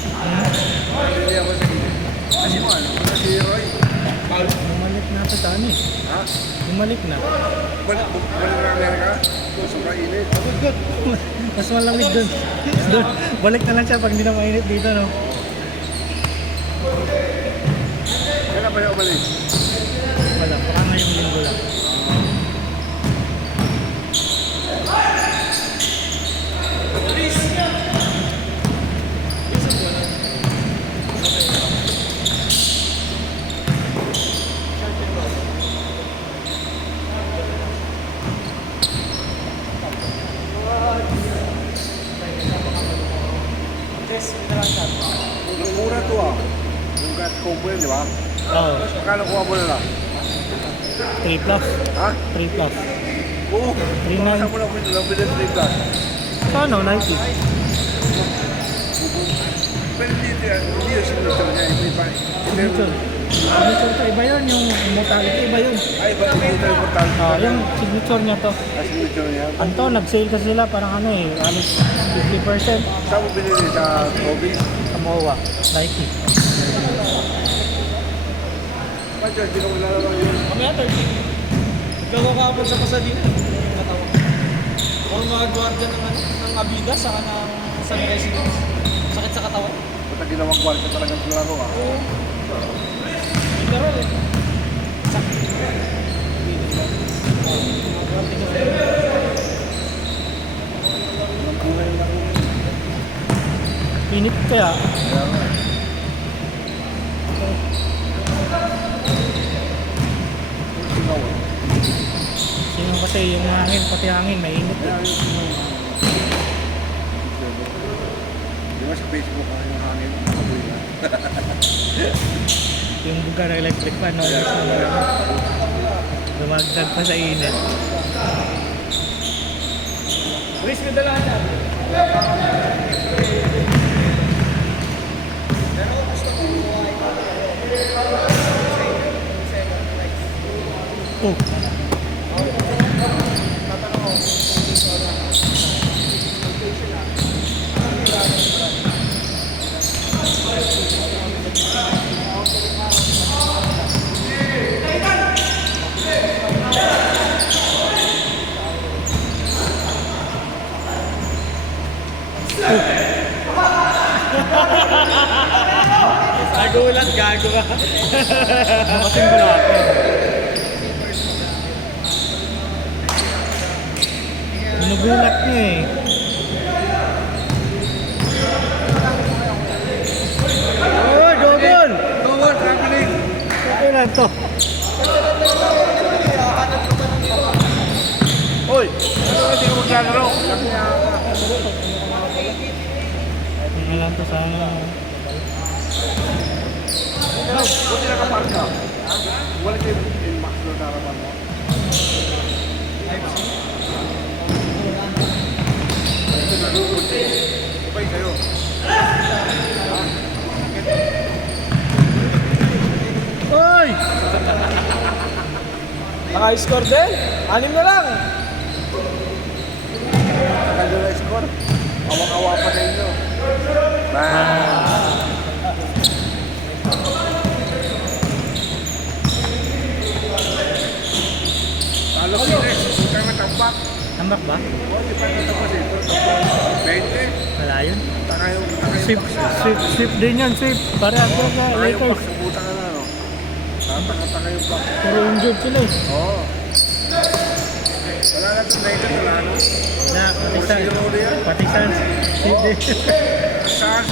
Hindi ako sa gilid. Kasi mo ano, si Roy. Bumalik na ito sa ano eh. Ha? Bumalik na. Balik na Amerika? Sobrang init. Good. Mas malamig dun. Dun. Balik na lang siya pag hindi na mainit dito, no? Kailan pa siya umalis? Wala, baka ngayong linggo lang. Ang mura to ah. Yung gat combo yun, di ba? Oo. Magkano kuha mo na lang? 3 plus. Ha? 3 plus. Oo. 3.9. Saan mo lang bilhin 3 plus? Paano? Nike. Pero dito yan, hindi yung signature niya. Hindi pa. Signature. Signature to. Iba yun. Yung mortality, iba yun. Ay, ba dito yung portal? Yung signature niya to. Ah, signature niya. Anto, nag-sale kasi sila parang ano eh. Alos 50%. Saan mo binili? Sa Kobe's? Sa MOA. Nike. Ba't yun? Hindi ko lalaro yun. Mamaya 30. Ikaw kakapon sa Pasadena. Katawa. O mga gwardiya ng Abida sa San Residence. Sakit sa katawan. Ba't ang ginawang kwarta talagang laro ah? Oo. Literal eh. Ang buhay lang yun. Init kaya. Kaya nga. Singaw ah. Sino kasi yung hangin, pati hangin, mainit. Kaya yung singaw ah. Di ba sa Facebook ah, yung hangin? Kaboy na. Yung buga ng electric fan, no? Dumagdag pa sa init. Risk na dala na. Oh, Nagulat, gago ka. ano kasing bulate? Nagulat niya eh. Oh, double! No more traveling! Okay lang to. Hoy! Ano kasi ka maglalaro? Laki nga. Okay lang to sana. No, buti nakapark ka. Wala kayo in max doon sa harapan mo. Sabay kayo. Oy! Naka-score din. 6 na lang. Tagal na score. Awang-awa pa sa inyo. Bang! Talo si Rex. Huwag kang matambak. Tambak ba? O, di pa natapos ito. 20. Wala yun. Takayo Sweep, sweep, sweep din yan, sweep. Para ako sa Takayo Lakers. pak sa puta ka na, no? Takayo pak. Puro injured sila eh. Oo. Wala na itong Lakers, wala na. Na, pati sa, Sino ulit yan? pati sa, sweep din. Suns,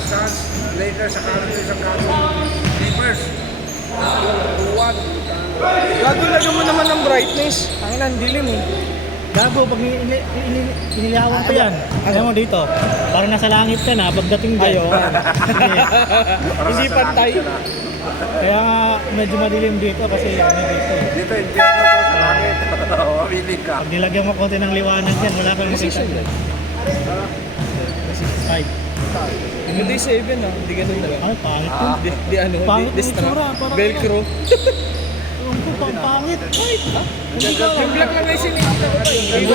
Suns, Lakers, saka rin isang kaso. Clippers. 2-1. Lagyan mo naman ng brightness. Ang dilim eh. Gago, pag inilawan pa yan. Alam mo dito, parang nasa langit ka na, pagdating dyan. Ayaw. Hindi pantay. Kaya nga, medyo madilim dito kasi ano dito. Dito, hindi ako sa langit. Oo, mamili ka. Pag nilagyan mo konti ng liwanag yan, wala kang makita dyan. 5. Hindi 7 ah. Hindi ganun na lang. Ay, pangit yun. Di ano, Pangit di yung strap. itsura, parang- Velcro. Ewan ko, pangit. Wait, ha? Hindi ko, Yung black na may sinikita ko ba? Yung hindi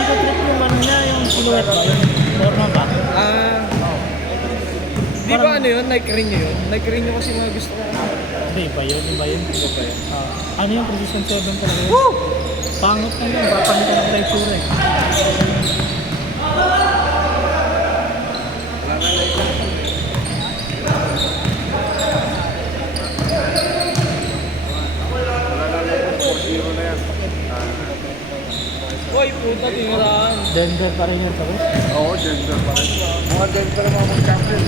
ko trip yung ano niya, yung silhouette ba? Yung forma ba? Ah, ano yun? Nike rin yun? Nike rin yun kasi mga gusto ko. Hindi, iba yun, iba yun. Ano ba yun? Ano yung Precision 7 talaga yun? Pangot na yun, papangit na pala yung tsura eh. Wala na yung 4-0 na yan. Uy, puta, tingaraan. Denver pa rin yun, sabi. Oo, Denver pa rin. Mga Denver ang mga mag-champion.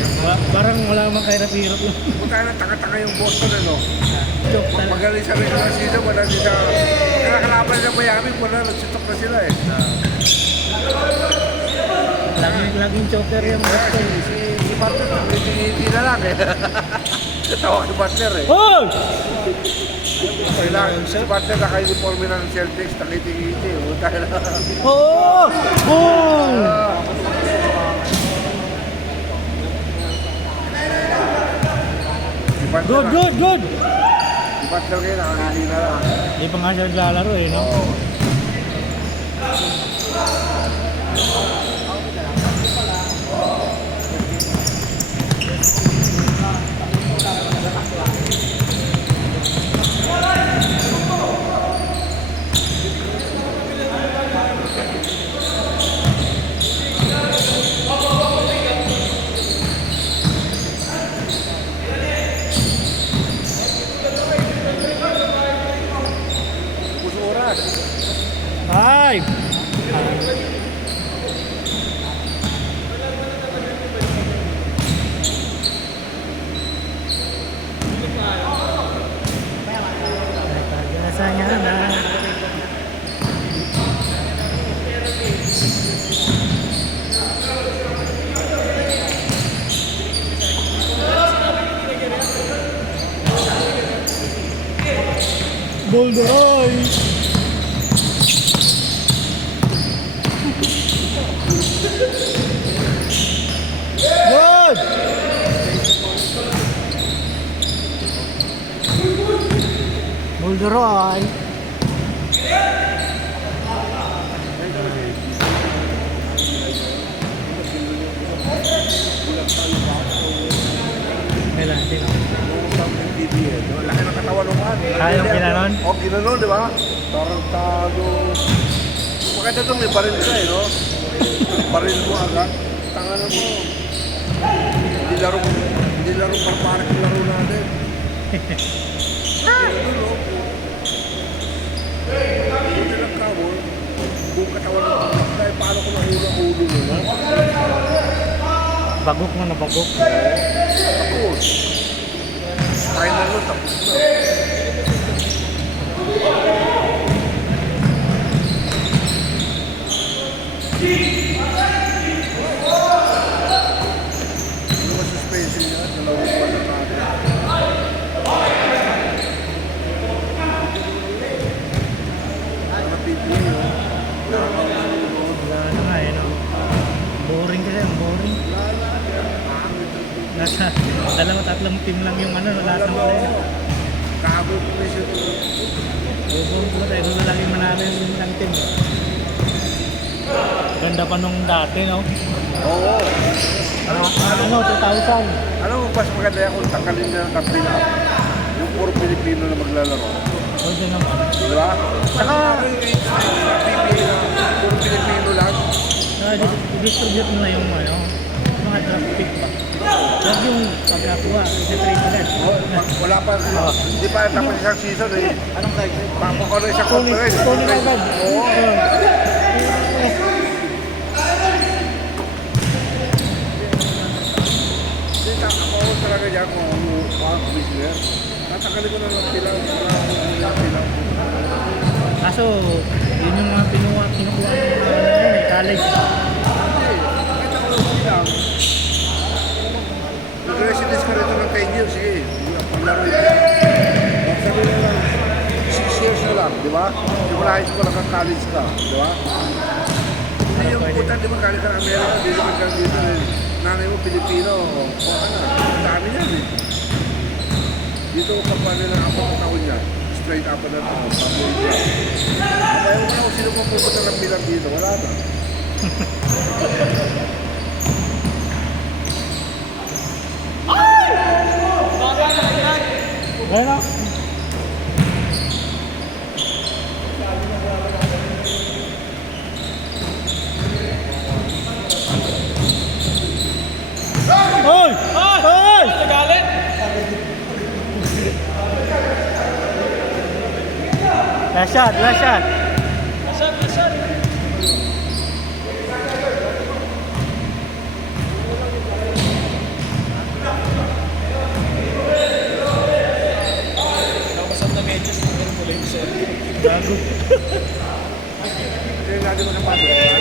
Parang wala mang kahirap-hirap yun. Punta na, taka-taka yung Boston, ano? Joke talaga. Magaling sa regular season, wala din sa... Kalaban ng Miami, wala, nagsitok na sila eh. Laging choker yung Kaya Boston. si Butler, hindi na lang eh. Tawag si Butler eh. Oh! Kailangan si Butler naka-uniforme ng Celtics, nakiti-ngiti. Punta na. Oo! Boom! Si Butler Good, na- good, good! Si Butler ngayon, nakangiti na lang. Hindi pa nga siya naglalaro eh, no? Oo. Ubus oras. Five! Rasanya na. Bolderoy! Good! Bolderoy! Kailan? Sino? Laki ng katawan ng man. Kayang ginanon? Oo, ginanon, di ba? Tarantado. Maganda ito, may baril ka eh, no? Baril mo agad. Tanganan mo. Hindi laro parparik yung laro natin. Ginanon, no? Hindi lang kabol. Buong katawan ng pangkat. Dahil paano ko nahula ang ulo mo, no? Bagok mo na bagok. Tapos. Final mo, tapos na. Ano ba suspension niya? Dalawang buwan na natin. Mga PPA, no? Wala na nga eh, no? Boring kasi, boring. Nasa, tatlong team lang yung ano, lahat ng play. Kahabol ko na siya. Gugong ko tayo, gusto lang yung manalo yung isang team. Ganda pa nung dati, no? Oo. Ano, 2000. Alam mo, mas maganda yan kung tanggalin na ng kapila. Yung puro Pilipino na maglalaro. Huwag din naman. Di ba? Saka, PPA na puro Pilipino lang. I-distribute mo na yung ano, mga draft pick ba? Huwag yung pagkakuha, isa-trade agad. Wala pa, hindi pa tapos isang season eh. Anong guys? Papakon na isang conference. Kunin na agad. Oo. Hindi, ako talaga dyan kung ako business. Tatakalin ko na lang silang Kaso, yun yung mga kinukuha ng mga college. Hindi, nakita ko lang silang. Nag-residence ka rito ng 10 years, sige. Paglaro yun. Sabi na lang, 6 years na lang, di ba? Simula high school hanggang college ka, di ba? Hindi yung puta, di ba, galing ka ng Amerika, di naman ka dito. Nanay mo, Pilipino, o ano, ang dami yan eh. Dito ka pa nila ang 4 taon niya. Straight up na ito, pag-uwi niya. Kaya mo na kung sino pa pupunta ng bilang dito, wala na. Ah! Ayun na. Oy! Oy! Nagalit! Last shot, last shot. Nasaan, nasaan? Tapos ang na-medyas ng ganun mula yung sir. Gago. Kaya lagi mo sa pasok.